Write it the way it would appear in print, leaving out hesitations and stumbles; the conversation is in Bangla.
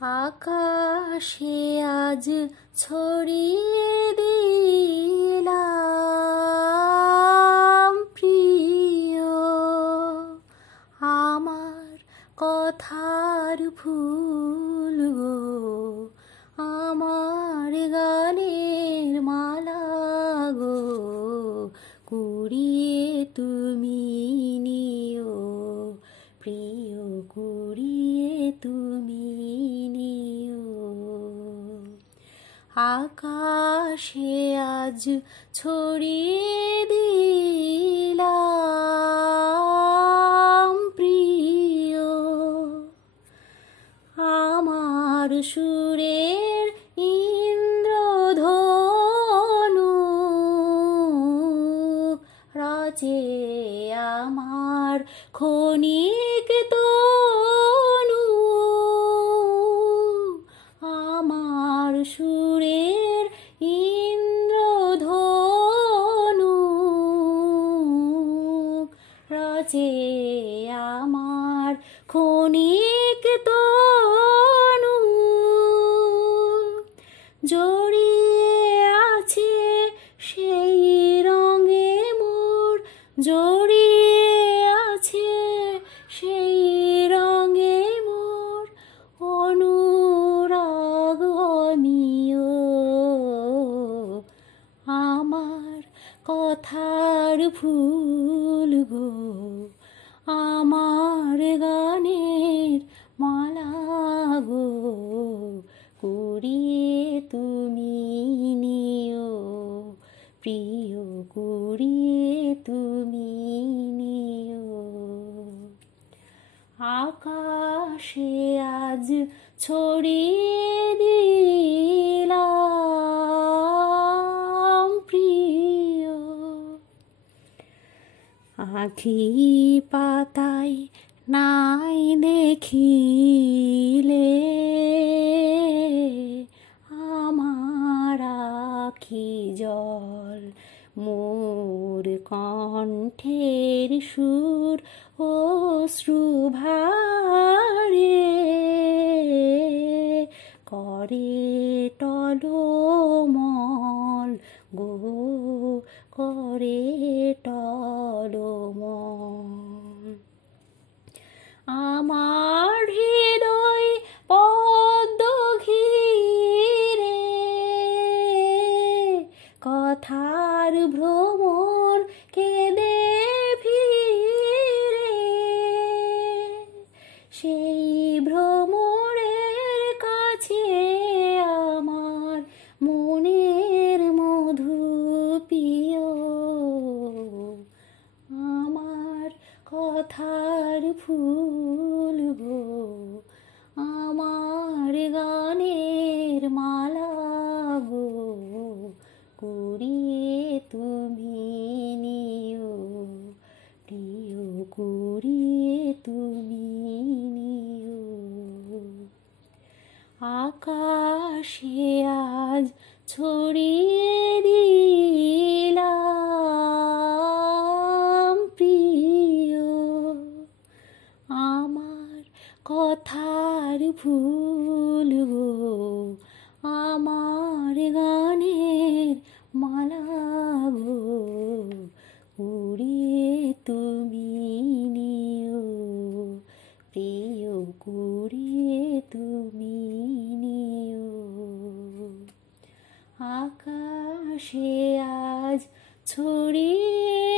আকাশে আজ ছড়িয়ে দিলাম প্রিয় আমার কথার ফুল গো, আমার গানের মালা গো, কুড়িয়ে তুমি নিও প্রিয়, কুড়িয়ে তুমি নিও। আকাশে আজ ছড়িয়ে দিলাম প্রিয় আমার সুরের ইন্দ্রধনু, রাজে আমার ক্ষণিক তনু, আমার সুরের ইন্দ্রধনু, রাজে আমার ক্ষণিক তনু, জড়িয়ে আছে সেই রঙে মোর, জড়িয়ে আছে সেই রঙে মোর অনুরাগ অমিয়, আমার কথার ফুল গো, আমার গানের মালা গো, কুড়িয়ে তুমি নিও প্রিয়, কুড়িয়ে তুমি নিও। আকাশে আজ ছড়িয়ে দিলাম প্রিয় আঁখি পাতায় নাই দেখিলে আমার আঁখি জল, মোর কণ্ঠের সুর অশ্রুভারে করে টলমল গো, করে টলমল। আমার হৃদয় পদ্ম ঘিরে কথার ভ্রমর কেঁদে ফিরে, সেই ভ্রমরের কাছে আমার মনের মধু পিও, আমার কথার ফুল গো, আমার গানের মালা গো, কুড়িয়ে তুমি নিও প্রিয়, কুড়িয়ে তুমি নিও। আকাশে আজ ছড়িয়ে দিলাম প্রিয় আমার কথার ফুল গো, আমার গানের মালা গো, কুড়িয়ে তুমি নিও প্রিয়, কুড়িয়ে তুমি নিও। আকাশে আজ ছড়িয়ে